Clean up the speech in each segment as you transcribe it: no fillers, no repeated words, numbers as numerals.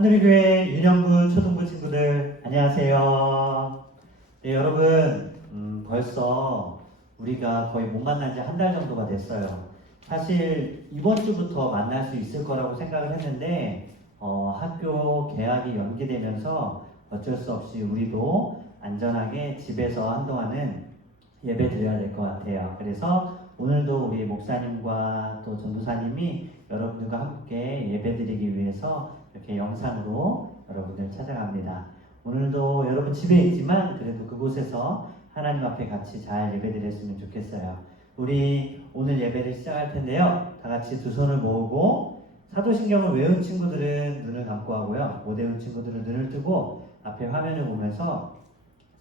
하늘의교회 유년부 초등부 친구들 안녕하세요. 네, 여러분 벌써 우리가 거의 못 만난 지 한 달 정도가 됐어요. 사실 이번 주부터 만날 수 있을 거라고 생각을 했는데 학교 개학이 연기되면서 어쩔 수 없이 우리도 안전하게 집에서 한동안은 예배 드려야 될 것 같아요. 그래서 오늘도 우리 목사님과 또 전도사님이 여러분들과 함께 예배 드리기 위해서 이렇게 영상으로 여러분들 찾아갑니다. 오늘도 여러분 집에 있지만 그래도 그곳에서 하나님 앞에 같이 잘 예배 드렸으면 좋겠어요. 우리 오늘 예배를 시작할 텐데요. 다 같이 두 손을 모으고 사도신경을 외운 친구들은 눈을 감고 하고요. 못 외운 친구들은 눈을 뜨고 앞에 화면을 보면서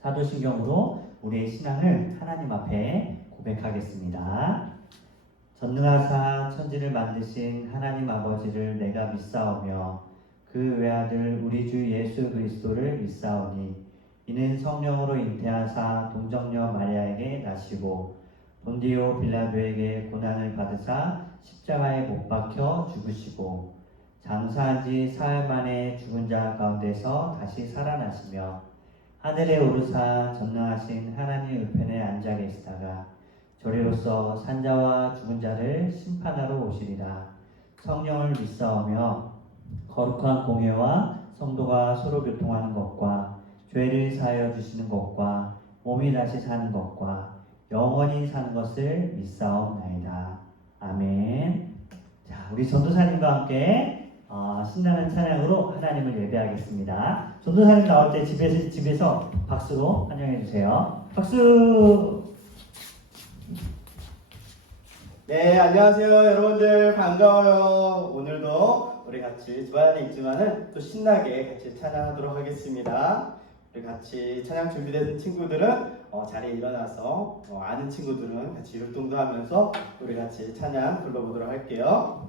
사도신경으로 우리의 신앙을 하나님 앞에 고백하겠습니다. 전능하사 천지를 만드신 하나님 아버지를 내가 믿사오며 그 외아들 우리 주 예수 그리스도를 믿사오니 이는 성령으로 잉태하사 동정녀 마리아에게 나시고 본디오 빌라도에게 고난을 받으사 십자가에 못 박혀 죽으시고 장사한 지 사흘 만에 죽은 자 가운데서 다시 살아나시며 하늘에 오르사 전능하신 하나님 우편에 앉아 계시다가 저리로서 산자와 죽은 자를 심판하러 오시리라. 성령을 믿사오며 거룩한 공회와 성도가 서로 교통하는 것과 죄를 사하여 주시는 것과 몸이 다시 사는 것과 영원히 사는 것을 믿사옵나이다. 아멘. 자, 우리 전도사님과 함께 신나는 찬양으로 하나님을 예배하겠습니다. 전도사님 나올 때 집에서 박수로 환영해 주세요. 박수! 네, 안녕하세요. 여러분들 반가워요. 오늘도 우리 같이 주 안에 있지만은 또 신나게 같이 찬양하도록 하겠습니다. 우리 같이 찬양 준비된 친구들은 자리에 일어나서 아는 친구들은 같이 율동도 하면서 우리 같이 찬양 불러보도록 할게요.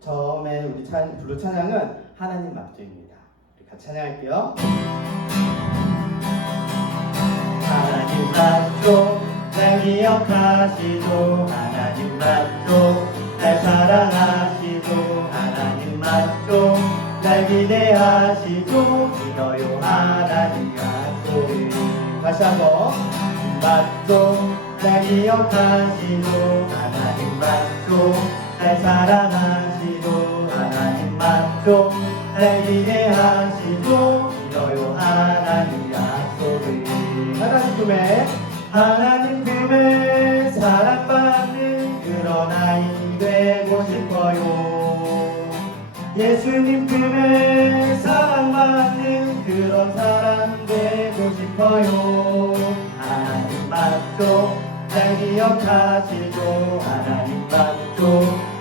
처음에 우리 부를 찬양은 하나님 맞죠입니다. 우리 같이 찬양할게요. 하나님 맞죠? 날 기억하시고 하나님 맞죠? 날 사랑하시고 하나님 맞죠? 날 기대하시고 믿어요 하나님 약속을. 다시 한번. 맞죠? 날 기억하시고 하나님 맞죠? 날 사랑하시고 하나님 맞죠? 날 기대하시고 믿어요 하나님 약속을. 하나님 품에 하나님 품에 사랑받는 그런 아이 되고 싶어요. 예수님 품에 사랑받는 그런 사람 되고 싶어요. 하나님 맞죠? 날 기억하시고 하나님 맞죠?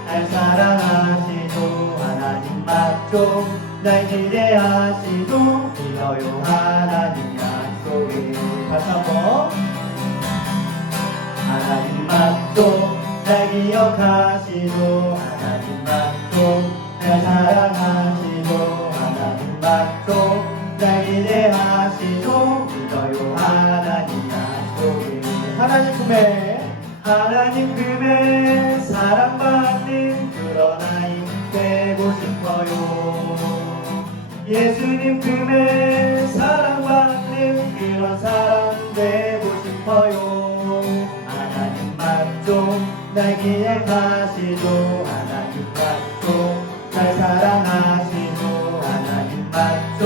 날 사랑하시고 하나님 맞죠? 날 기대하시고 믿어요 하나님 약속을. 다시 한번. 하나님 맞죠? 날 기억하시고 하나님 맞죠? 날 사랑하시고 하나님 맞죠? 날 기대하시고 믿어요 하나님 약속을. 하나님 품에 하나님 품에 사랑받는 그런 아이 되고 싶어요. 예수님 품에 사랑받는 그런 사람 되고 싶어요. 하나님 맞죠? 날 기억하시고 하나님 맞죠? 날 사랑하시고 하나님 맞죠?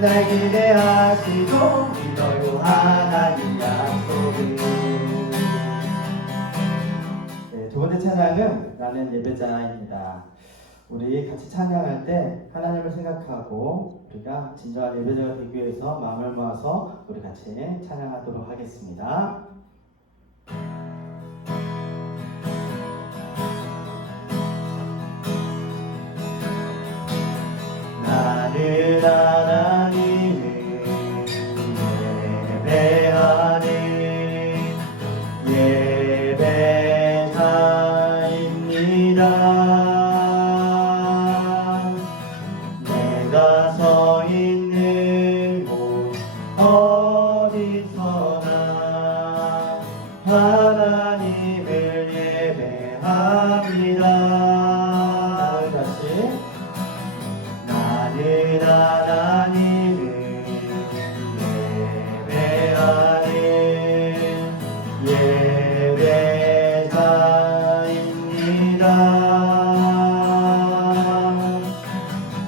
날 기대하시고 믿어요 하나님 약속을. 네, 두 번째 찬양은 나는 예배자입니다. 우리 같이 찬양할 때 하나님을 생각하고 우리가 진정한 예배자가 되기 위해서 마음을 모아서 우리 같이 찬양하도록 하겠습니다. 나는 하나님을 예배하는 예배자입니다. 내가 서 있는 곳 어디서나 하나님을 예배합니다. 다시 예배하는 예배자입니다.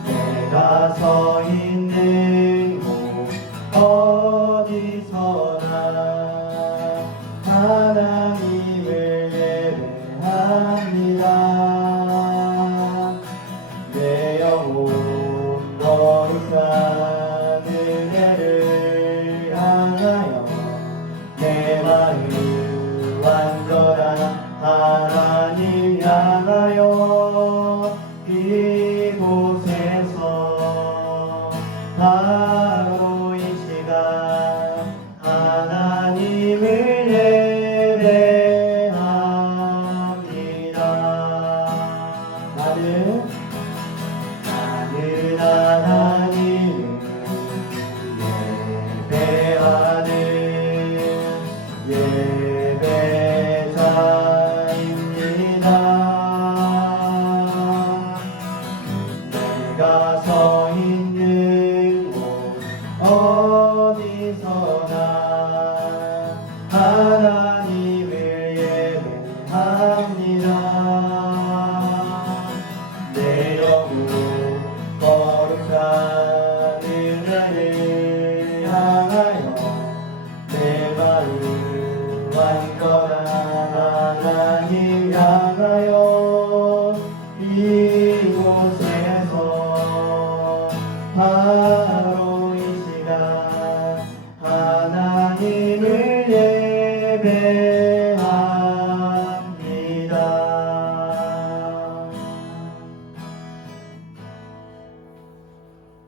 내가 서 있는 곳 어디서나 하나님을 예배합니다. 내 영혼 거룩한 은혜를 향하여 내 마음 완전한 하나님 향하여 이곳에서 바로 이 시간 하나님을 예배합니다. 나는 하나님을 예배하는 예배자입니다. 내가 서 있는 곳 어디서나 하나님을 예배합니다. 내 영혼 거룩한 은혜를 향하여 내 마음 완전한 하나님 향하여 이곳에서 바로 이 시간 하나님을 예배합니다.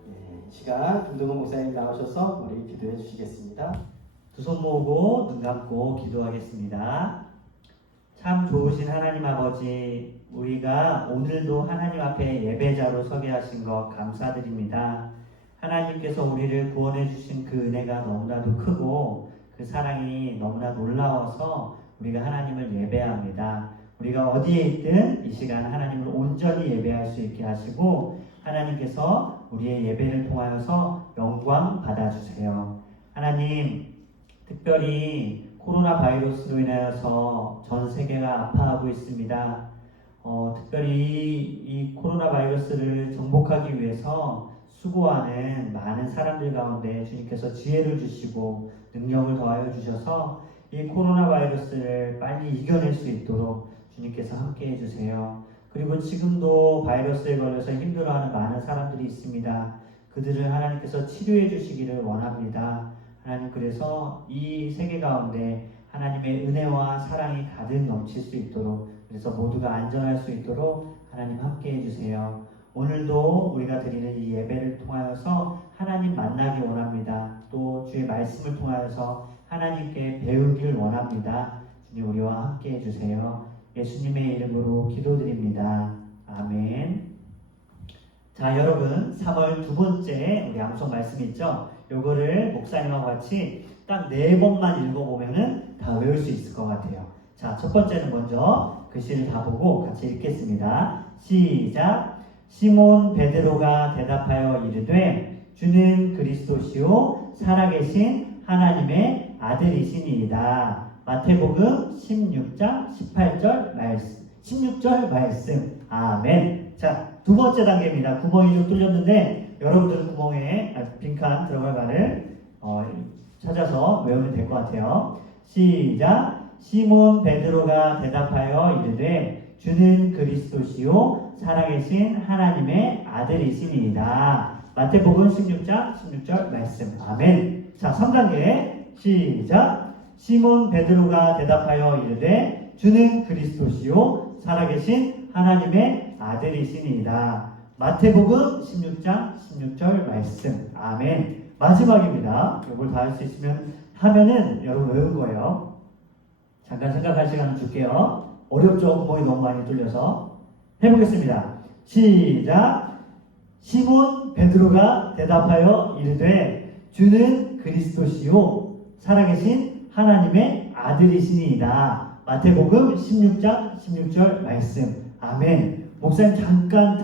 이 시간 김동훈 목사님 나오셔서 우리 기도해 주시겠습니다. 두 손 모으고 눈 감고 기도하겠습니다. 참 좋으신 하나님 아버지, 우리가 오늘도 하나님 앞에 예배자로 서게 하신 것 감사드립니다. 하나님께서 우리를 구원해 주신 그 은혜가 너무나도 크고 그 사랑이 너무나 놀라워서 우리가 하나님을 예배합니다. 우리가 어디에 있든 이 시간 하나님을 온전히 예배할 수 있게 하시고 하나님께서 우리의 예배를 통하여서 영광 받아주세요. 하나님, 특별히 코로나 바이러스로 인하여서 전 세계가 아파하고 있습니다. 특별히 이 코로나 바이러스를 정복하기 위해서 수고하는 많은 사람들 가운데 주님께서 지혜를 주시고 능력을 더하여 주셔서 이 코로나 바이러스를 빨리 이겨낼 수 있도록 주님께서 함께 해주세요. 그리고 지금도 바이러스에 걸려서 힘들어하는 많은 사람들이 있습니다. 그들을 하나님께서 치료해 주시기를 원합니다. 하나님, 그래서 이 세계 가운데 하나님의 은혜와 사랑이 가득 넘칠 수 있도록, 그래서 모두가 안전할 수 있도록 하나님 함께 해주세요. 오늘도 우리가 드리는 이 예배를 통하여서 하나님 만나기 원합니다. 또 주의 말씀을 통하여서 하나님께 배우길 원합니다. 주님, 우리와 함께 해주세요. 예수님의 이름으로 기도드립니다. 아멘. 자, 여러분, 3월 두 번째 우리 암송 말씀 있죠? 요거를 목사님하고 같이 딱 4번만 읽어보면은 다 외울 수 있을 것 같아요. 자, 첫 번째는 먼저 글씨를 다 보고 같이 읽겠습니다. 시작. 시몬 베드로가 대답하여 이르되 주는 그리스도시요 살아계신 하나님의 아들이시니이다. 마태복음 16장 18절 말씀. 16절 말씀. 아멘. 자, 두 번째 단계입니다. 구멍이 좀 뚫렸는데 여러분들은 구멍에 빈칸 들어갈 말을 찾아서 외우면 될 것 같아요. 시작. 시몬 베드로가 대답하여 이르되 주는 그리스도시요 살아계신 하나님의 아들이시니이다. 마태복음 16장 16절 말씀. 아멘. 자, 3단계 시작. 시몬 베드로가 대답하여 이르되 주는 그리스도시요 살아계신 하나님의 아들이시니이다. 마태복음 16장 16절 말씀. 아멘. 마지막입니다. 이걸 다 할 수 있으면 하면은 여러분 외운 거예요. 잠깐 생각할 시간을 줄게요. 어렵죠? 구멍이 너무 많이 뚫려서. 해보겠습니다. 시작. 시몬 베드로가 대답하여 이르되 주는 그리스도시요 살아계신 하나님의 아들이시니이다. 마태복음 16장 16절 말씀. 아멘. 목사님 잠깐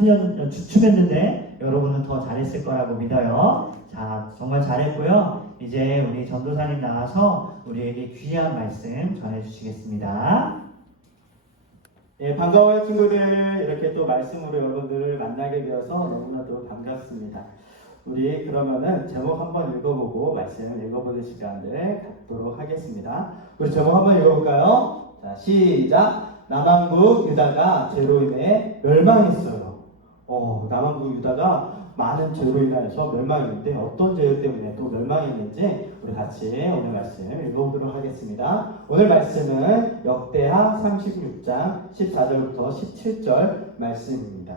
주춤했는데 여러분은 더 잘했을 거라고 믿어요. 자, 정말 잘했고요. 이제 우리 전도사님 나와서 우리에게 귀한 말씀 전해주시겠습니다. 예, 반가워요 친구들. 이렇게 또 말씀으로 여러분들을 만나게 되어서 너무나도 반갑습니다. 우리 그러면은 제목 한번 읽어보고 말씀 읽어보는 시간을 갖도록 하겠습니다. 우리 제목 한번 읽어볼까요? 자, 시작. 남왕국 유다가 죄로 인해 멸망했어요. 남왕국 유다가 많은 죄로 인하여서 멸망했는데 어떤 죄 때문에 또 멸망했는지 우리 같이 오늘 말씀 읽어보도록 하겠습니다. 오늘 말씀은 역대하 36장 14절부터 17절 말씀입니다.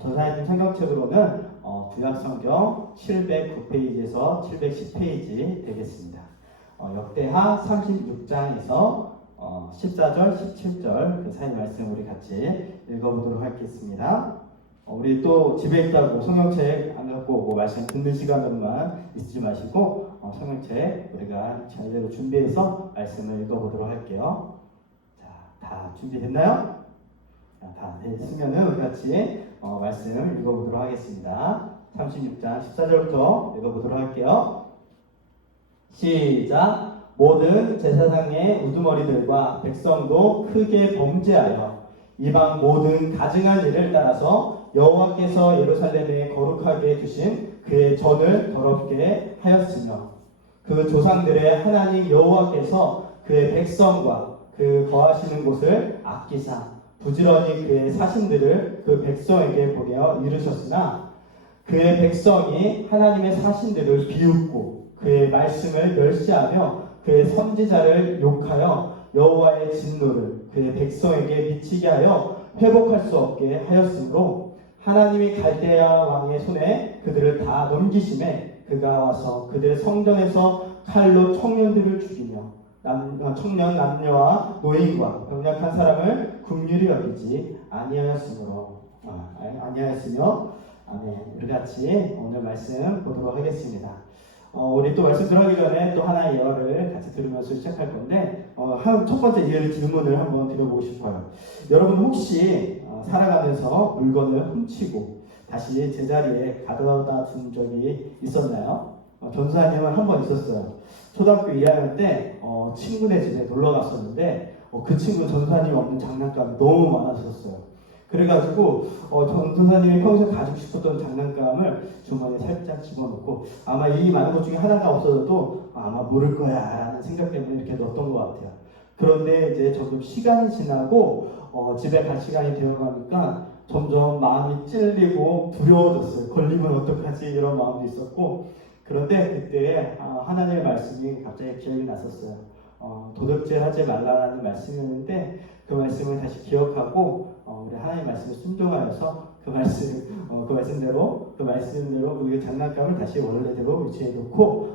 전사님 성경책으로는 구약성경 709페이지에서 710페이지 되겠습니다. 역대하 36장에서 14절, 17절 그 사이 말씀 우리 같이 읽어보도록 하겠습니다. 우리 또 집에 있다고 성경책 안 갖고 오고 말씀 듣는 시간만 있지 마시고 성경책 우리가 제대로 준비해서 말씀을 읽어보도록 할게요. 자, 다 준비됐나요? 다 됐으면은 우리 같이 말씀 읽어보도록 하겠습니다. 36장 14절부터 읽어보도록 할게요. 시작. 모든 제사장의 우두머리들과 백성도 크게 범죄하여 이방 모든 가증한 일을 따라서 여호와께서 예루살렘에 거룩하게 두신 그의 전을 더럽게 하였으며 그 조상들의 하나님 여호와께서 그의 백성과 그 거하시는 곳을 아끼사 부지런히 그의 사신들을 그 백성에게 보내어 이루셨으나 그의 백성이 하나님의 사신들을 비웃고 그의 말씀을 멸시하며 그의 선지자를 욕하여 여호와의 진노를 그의 백성에게 미치게 하여 회복할 수 없게 하였으므로 하나님이 갈대아 왕의 손에 그들을 다 넘기심에 그가 와서 그들의 성전에서 칼로 청년들을 죽이며 청년 남녀와 노인과 병약한 사람을 긍휼히 여기지 아니하였으며 아멘. 우리 같이 오늘 말씀 보도록 하겠습니다. 우리 또 말씀 들어가기 전에 또 하나의 예화를 같이 들으면서 시작할 건데 첫 번째 질문을 한번 드려보고 싶어요. 여러분 혹시 살아가면서 물건을 훔치고 다시 제자리에 가져다 둔 적이 있었나요? 전사님은 한 번 있었어요. 초등학교 2학년 때 친구네 집에 놀러 갔었는데 그 친구 전사님 없는 장난감이 너무 많았었어요. 그래가지고 전도사님이 평소에 가지고 싶었던 장난감을 주머니에 살짝 집어넣고 아마 이 많은 것 중에 하나가 없어져도 아마 모를 거야 라는 생각 때문에 이렇게 넣었던 것 같아요. 그런데 이제 점점 시간이 지나고 집에 갈 시간이 되어가니까 점점 마음이 찔리고 두려워졌어요. 걸리면 어떡하지 이런 마음도 있었고 그런데 그때 하나님의 말씀이 갑자기 기억이 났었어요. 도둑질 하지 말라는 말씀이었는데 그 말씀을 다시 기억하고 우리 하나님 말씀에 순종하여서 그 말씀대로 그 장난감을 다시 원래대로 위치해 놓고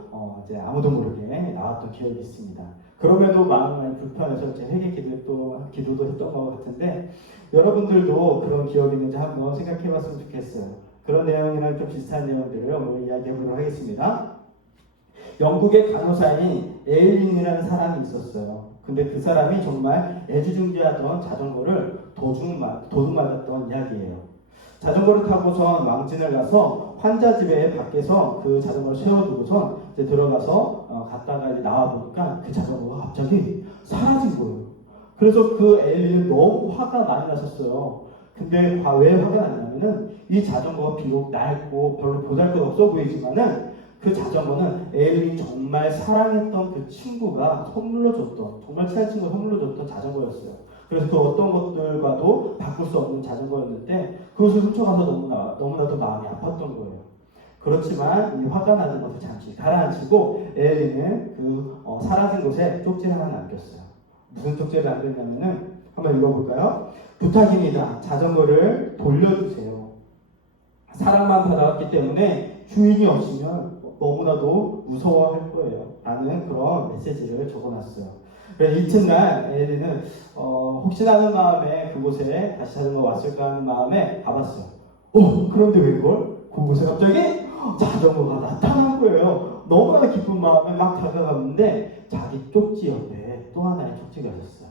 이제 아무도 모르게 나왔던 기억이 있습니다. 그럼에도 마음이 많이 불편해서 이제 회개 기도도 했던 것 같은데 여러분들도 그런 기억이 있는지 한번 생각해봤으면 좋겠어요. 그런 내용이랑 좀 비슷한 내용들을 오늘 이야기해보도록 하겠습니다. 영국의 간호사인 에일린이라는 사람이 있었어요. 근데 그 사람이 정말 애지중지하던 자전거를 도둑맞았던 이야기예요. 자전거를 타고선 왕진을 가서 환자 집에 밖에서 그 자전거를 세워두고선 이제 들어가서 갔다가 이제 나와 보니까 그 자전거가 갑자기 사라진 거예요. 그래서 그 에일린은 너무 화가 많이 났었어요. 근데 왜 화가 났냐면은 이 자전거가 비록 낡고 별로 보잘것없어 보이지만은 그 자전거는 에일린이 정말 사랑했던 그 친구가 선물로 줬던, 정말 친한 친구가 선물로 줬던 자전거였어요. 그래서 그 어떤 것들과도 바꿀 수 없는 자전거였는데 그것을 훔쳐가서 너무나도 마음이 아팠던 거예요. 그렇지만 이 화가 나는 것을 잠시 가라앉히고 에일린은 그 사라진 곳에 쪽지를 하나 남겼어요. 무슨 쪽지를 남겼냐면은 한번 읽어볼까요? 부탁입니다. 자전거를 돌려주세요. 사랑만 받아왔기 때문에 주인이 없으면 너무나도 무서워할 거예요. 라는 그런 메시지를 적어놨어요. 그래서 이튿날 에일린은 혹시나 하는 마음에 그곳에 다시 자전거 왔을까 하는 마음에 가봤어요. 그런데 웬걸? 그곳에 갑자기 자전거가 나타난 거예요. 너무나 기쁜 마음에 막 다가갔는데 자기 쪽지 옆에 또 하나의 쪽지가 있었어요.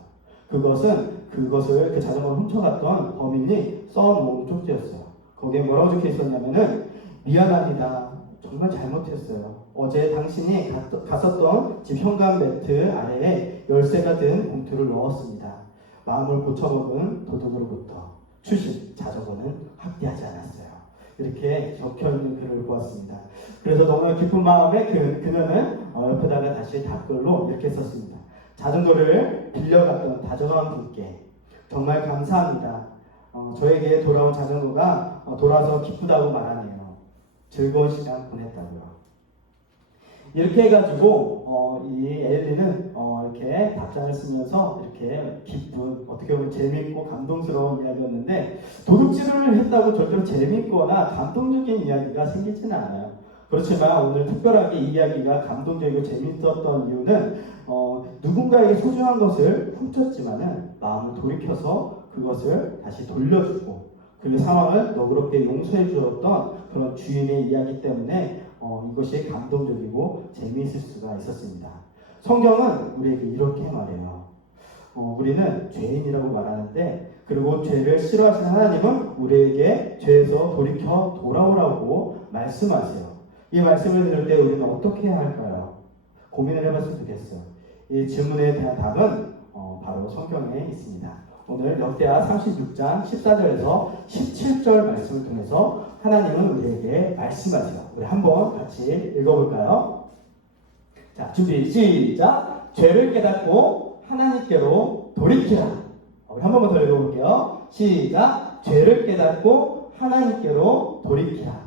그것은 그 자전거를 훔쳐갔던 범인이 써놓은 쪽지였어요. 거기에 뭐라고 적혀 있었냐면은 미안합니다. 정말 잘못했어요. 어제 당신이 갔었던 집 현관 매트 아래에 열쇠가 든 봉투를 넣었습니다. 마음을 고쳐먹은 도둑으로부터 출신 자전거는 학대하지 않았어요. 이렇게 적혀있는 글을 보았습니다. 그래서 너무나 기쁜 마음에 그녀는 옆에다가 다시 답글로 이렇게 썼습니다. 자전거를 빌려갔던 다정한 분께 정말 감사합니다. 저에게 돌아온 자전거가 돌아서 기쁘다고 말하네요. 즐거운 시간 보냈다고요. 이렇게 해가지고 이 엘리는 이렇게 답장을 쓰면서 이렇게 기쁜, 어떻게 보면 재밌고 감동스러운 이야기였는데, 도둑질을 했다고 절대로 재밌거나 감동적인 이야기가 생기지는 않아요. 그렇지만 오늘 특별하게 이 이야기가 감동적이고 재밌었던 이유는 누군가에게 소중한 것을 훔쳤지만은 마음을 돌이켜서 그것을 다시 돌려주고 그 상황을 너그럽게 용서해 주었던 그런 주인의 이야기 때문에 이것이 감동적이고 재미있을 수가 있었습니다. 성경은 우리에게 이렇게 말해요. 우리는 죄인이라고 말하는데, 그리고 죄를 싫어하시는 하나님은 우리에게 죄에서 돌이켜 돌아오라고 말씀하세요. 이 말씀을 들을 때 우리는 어떻게 해야 할까요? 고민을 해봤으면 좋겠어요. 이 질문에 대한 답은 바로 성경에 있습니다. 오늘 역대하 36장 14절에서 17절 말씀을 통해서 하나님은 우리에게 말씀하세요. 우리 한번 같이 읽어볼까요? 자, 준비 시작. 죄를 깨닫고 하나님께로 돌이키라. 우리 한 번만 더 읽어볼게요. 시작. 죄를 깨닫고 하나님께로 돌이키라.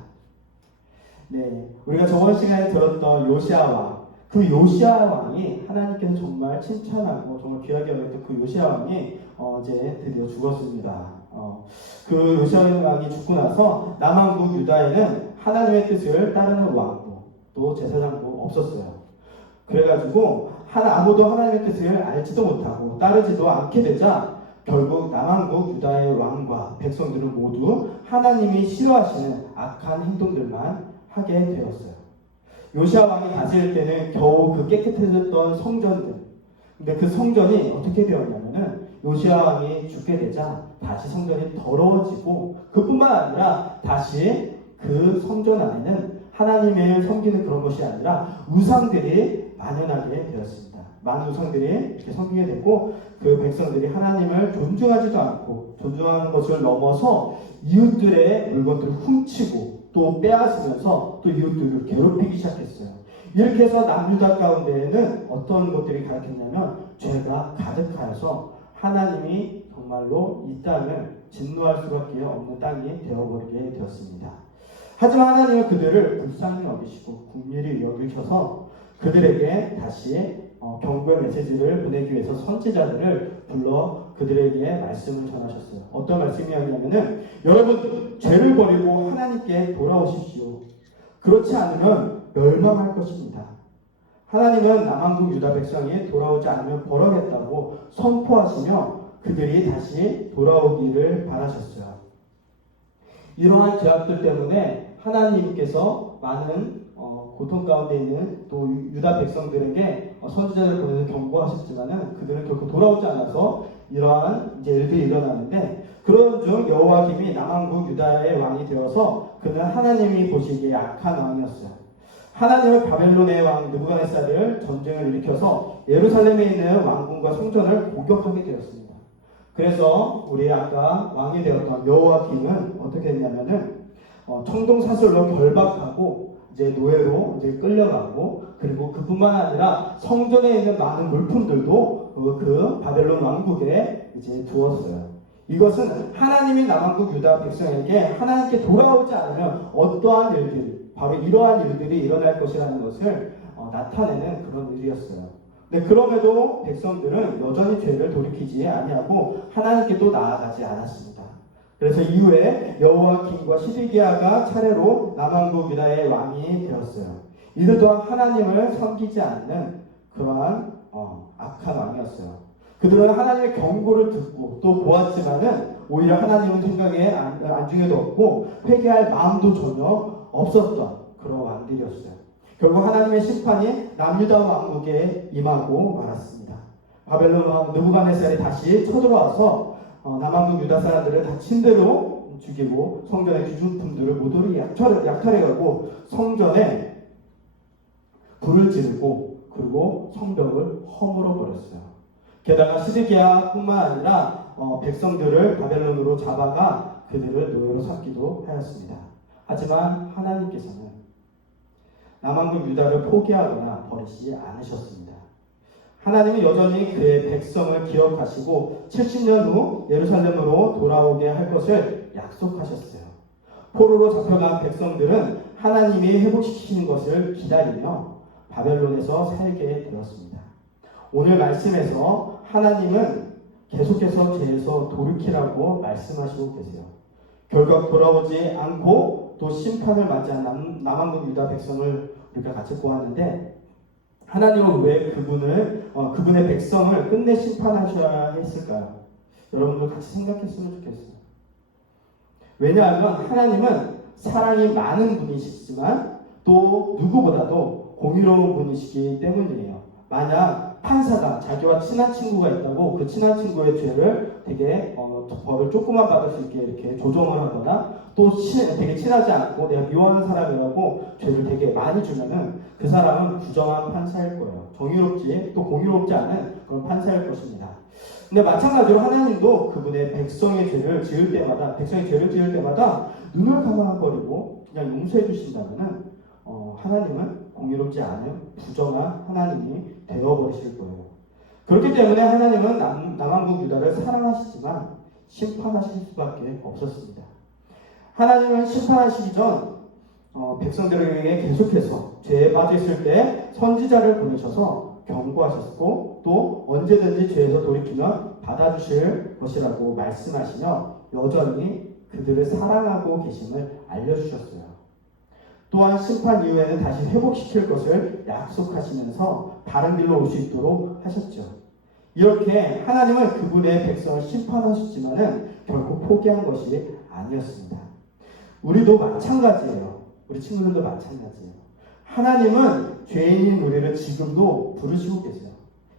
네, 우리가 저번 시간에 들었던 요시아 왕, 그 요시아 왕이 하나님께서 정말 칭찬하고 정말 귀하게 여겼던 그 요시아 왕이 이제 드디어 죽었습니다. 그 요시아 왕이 죽고 나서 남한국 유다에는 하나님의 뜻을 따르는 왕도 또 제사장도 없었어요. 그래가지고 아무도 하나님의 뜻을 알지도 못하고 따르지도 않게 되자 결국 남한국 유다의 왕과 백성들은 모두 하나님이 싫어하시는 악한 행동들만 하게 되었어요. 요시아 왕이 다스릴 때는 겨우 그 깨끗해졌던 성전들, 근데 그 성전이 어떻게 되었냐면은 요시아 왕이 죽게 되자 다시 성전이 더러워지고, 그뿐만 아니라 다시 그 성전 안에는 하나님을 섬기는 그런 것이 아니라 우상들이 만연하게 되었습니다. 많은 우상들이 이렇게 섬기게 됐고, 그 백성들이 하나님을 존중하지도 않고 존중하는 것을 넘어서 이웃들의 물건들을 훔치고 또 빼앗으면서 또 이웃들을 괴롭히기 시작했어요. 이렇게 해서 남유다 가운데에는 어떤 것들이 가르쳤냐면 죄가 가득하여서 하나님이 정말로 이 땅을 진노할 수밖에 없는 땅이 되어버리게 되었습니다. 하지만 하나님은 그들을 불쌍히 여기시고 긍휼히 여기셔서 그들에게 다시 경고의 메시지를 보내기 위해서 선지자들을 불러 그들에게 말씀을 전하셨어요. 어떤 말씀이었냐면은, 여러분 죄를 버리고 하나님께 돌아오십시오. 그렇지 않으면 멸망할 것입니다. 하나님은 남한국 유다 백성이 돌아오지 않으면 벌하겠다고 선포하시며 그들이 다시 돌아오기를 바라셨어요. 이러한 죄악들 때문에 하나님께서 많은 고통 가운데 있는 또 유다 백성들에게 선지자를 보내서 경고하셨지만은 그들은 결코 돌아오지 않아서 이러한 이제 일들이 일어나는데, 그런 중 여호와김이 남한국 유다의 왕이 되어서 그는 하나님이 보시기에 악한 왕이었어요. 하나님은 바벨론의 왕 느부갓네살을 전쟁을 일으켜서 예루살렘에 있는 왕궁과 성전을 공격하게 되었습니다. 그래서 우리 아까 왕이 되었던 여호와김은 어떻게 했냐면은 청동사슬로 결박하고 이제 노예로 이제 끌려가고, 그리고 그뿐만 아니라 성전에 있는 많은 물품들도 그 바벨론 왕국에 이제 두었어요. 이것은 하나님이 남한국 유다 백성에게 하나님께 돌아오지 않으면 어떠한 일들이, 바로 이러한 일들이 일어날 것이라는 것을 나타내는 그런 일이었어요. 근데 그럼에도 백성들은 여전히 죄를 돌이키지 아니하고 하나님께 또 나아가지 않았습니다. 그래서 이후에 여호와김과 시드기야가 차례로 남한국 유다의 왕이 되었어요. 이들 또한 하나님을 섬기지 않는 그러한 악한 왕이었어요. 그들은 하나님의 경고를 듣고 또 보았지만은 오히려 하나님은 생각에 안중에도 없고 회개할 마음도 전혀 없었던 그런 왕들이었어요. 결국 하나님의 심판이 남유다 왕국에 임하고 말았습니다. 바벨론 왕 느부갓네살이 다시 쳐들어와서 남한국 유다 사람들을 다 침대로 죽이고 성전의 귀중품들을 모두 약탈해가고 성전에 불을 지르고 그리고 성벽을 허물어 버렸어요. 게다가 시드기야뿐만 아니라 백성들을 바벨론으로 잡아가 그들을 노예로 삼기도 하였습니다. 하지만 하나님께서는 남한국 유다를 포기하거나 버리지 않으셨습니다. 하나님은 여전히 그의 백성을 기억하시고 70년 후 예루살렘으로 돌아오게 할 것을 약속하셨어요. 포로로 잡혀간 백성들은 하나님이 회복시키는 것을 기다리며 바벨론에서 살게 되었습니다. 오늘 말씀에서 하나님은 계속해서 죄에서 돌이키라고 말씀하시고 계세요. 결국 돌아오지 않고 또 심판을 맞이한 남한국 유다 백성을 우리가 같이 보았는데 하나님은 왜 그분의 백성을 끝내 심판하셔야 했을까요? 여러분들 같이 생각했으면 좋겠어요. 왜냐하면 하나님은 사랑이 많은 분이시지만 또 누구보다도 공의로운 분이시기 때문이에요. 만약 판사가 자기와 친한 친구가 있다고 그 친한 친구의 죄를 되게 벌을 조금만 받을 수 있게 이렇게 조정을 하거나 또 되게 친하지 않고 내가 미워하는 사람이라고 죄를 되게 많이 주면은 그 사람은 부정한 판사일 거예요. 정의롭지 또 공의롭지 않은 그런 판사일 것입니다. 근데 마찬가지로 하나님도 그분의 백성의 죄를 지을 때마다 눈을 감아버리고 그냥 용서해 주신다면은 하나님은 공의롭지 않은 부정한 하나님이 되어버리실 거예요. 그렇기 때문에 하나님은 남한국 유다를 사랑하시지만 심판하실 수밖에 없었습니다. 하나님은 심판하시기 전 백성들에게 계속해서 죄에 빠져 있을 때 선지자를 보내셔서 경고하셨고 또 언제든지 죄에서 돌이키면 받아주실 것이라고 말씀하시며 여전히 그들을 사랑하고 계심을 알려주셨어요. 또한 심판 이후에는 다시 회복시킬 것을 약속하시면서 바른 길로 올 수 있도록 하셨죠. 이렇게 하나님은 그분의 백성을 심판하셨지만은 결코 포기한 것이 아니었습니다. 우리도 마찬가지예요. 우리 친구들도 마찬가지예요. 하나님은 죄인인 우리를 지금도 부르시고 계세요.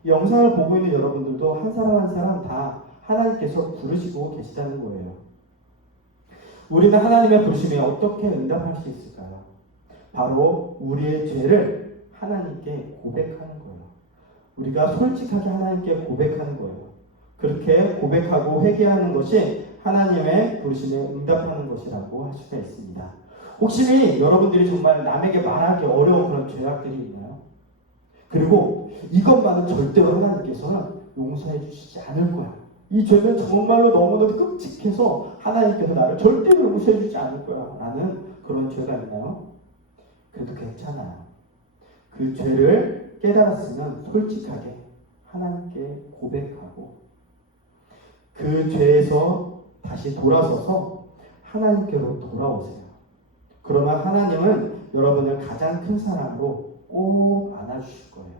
이 영상을 보고 있는 여러분들도 한 사람 한 사람 다 하나님께서 부르시고 계시다는 거예요. 우리는 하나님의 부르심에 어떻게 응답할 수 있을까요? 바로 우리의 죄를 하나님께 고백하는 거예요. 우리가 솔직하게 하나님께 고백하는 거예요. 그렇게 고백하고 회개하는 것이 하나님의 부르심에 응답하는 것이라고 할 수가 있습니다. 혹시 여러분들이 정말 남에게 말하기 어려운 그런 죄악들이 있나요? 그리고 이것만은 절대로 하나님께서는 용서해 주시지 않을 거야. 이 죄는 정말로 너무나도 끔찍해서 하나님께서 나를 절대로 용서해 주지 않을 거야 라는 그런 죄가 있나요? 그래도 괜찮아요. 그 죄를 깨달았으면 솔직하게 하나님께 고백하고 그 죄에서 다시 돌아서서 하나님께로 돌아오세요. 그러면 하나님은 여러분을 가장 큰 사랑으로 꼭 안아주실 거예요.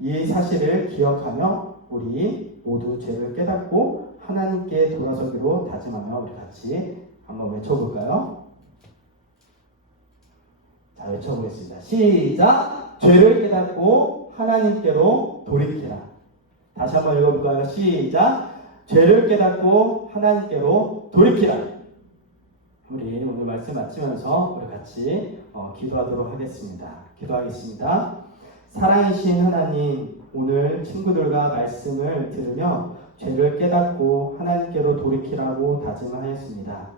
이 사실을 기억하며 우리 모두 죄를 깨닫고 하나님께 돌아서기로 다짐하며 우리 같이 한번 외쳐볼까요? 자, 외쳐보겠습니다. 시작! 죄를 깨닫고 하나님께로 돌이키라. 다시 한번 읽어볼까요? 시작! 죄를 깨닫고 하나님께로 돌이키라. 우리 오늘 말씀 마치면서 우리 같이 기도하도록 하겠습니다. 기도하겠습니다. 사랑이신 하나님, 오늘 친구들과 말씀을 들으며 죄를 깨닫고 하나님께로 돌이키라고 다짐하였습니다.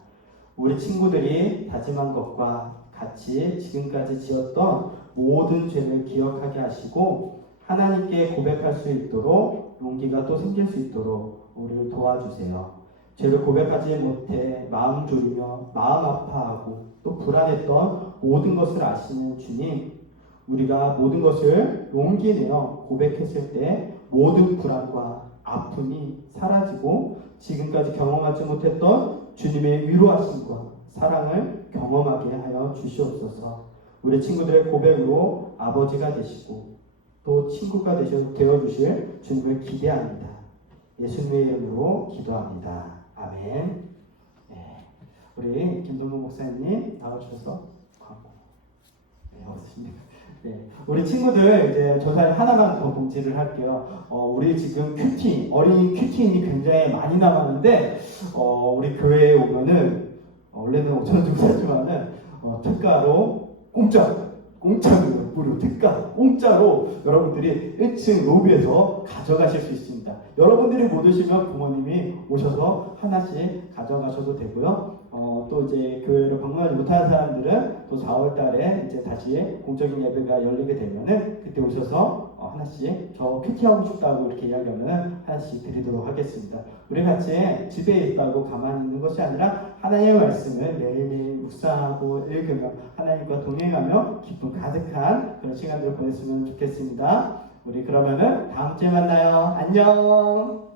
우리 친구들이 다짐한 것과 같이 지금까지 지었던 모든 죄를 기억하게 하시고 하나님께 고백할 수 있도록 용기가 또 생길 수 있도록 우리를 도와주세요. 죄를 고백하지 못해 마음 졸이며 마음 아파하고 또 불안했던 모든 것을 아시는 주님, 우리가 모든 것을 용기 내어 고백했을 때 모든 불안과 아픔이 사라지고 지금까지 경험하지 못했던 주님의 위로하심과 사랑을 경험하게 하여 주시옵소서. 우리 친구들의 고백으로 아버지가 되시고 또 친구가 되어주실 주님을 기대합니다. 예수님의 이름으로 기도합니다. 아멘. 네. 우리 김동국 목사님 나와주셔서 고맙습니다. 네, 우리 친구들 이제 저 사이 하나만 더 공지를 할게요. 우리 지금 큐티, 어린이 큐티인이 굉장히 많이 남았는데 우리 교회에 오면은 원래는 5천 원 주고 사지만은 특가로 공짜로 무료 특가 공짜로 여러분들이 1층 로비에서 가져가실 수 있습니다. 여러분들이 못 오시면 부모님이 오셔서 하나씩 가져가셔도 되고요. 또 이제 교회를 방문하지 못하는 사람들은 또 4월 달에 이제 다시 공적인 예배가 열리게 되면은 그때 오셔서 하나씩 저 큐티하고 싶다고 이렇게 이야기하면 하나씩 드리도록 하겠습니다. 우리 같이 집에 있다고 가만히 있는 것이 아니라 하나님의 말씀을 매일매일 묵상하고 읽으며 하나님과 동행하며 기쁨 가득한 그런 시간들을 보냈으면 좋겠습니다. 우리 그러면은 다음 주에 만나요. 안녕.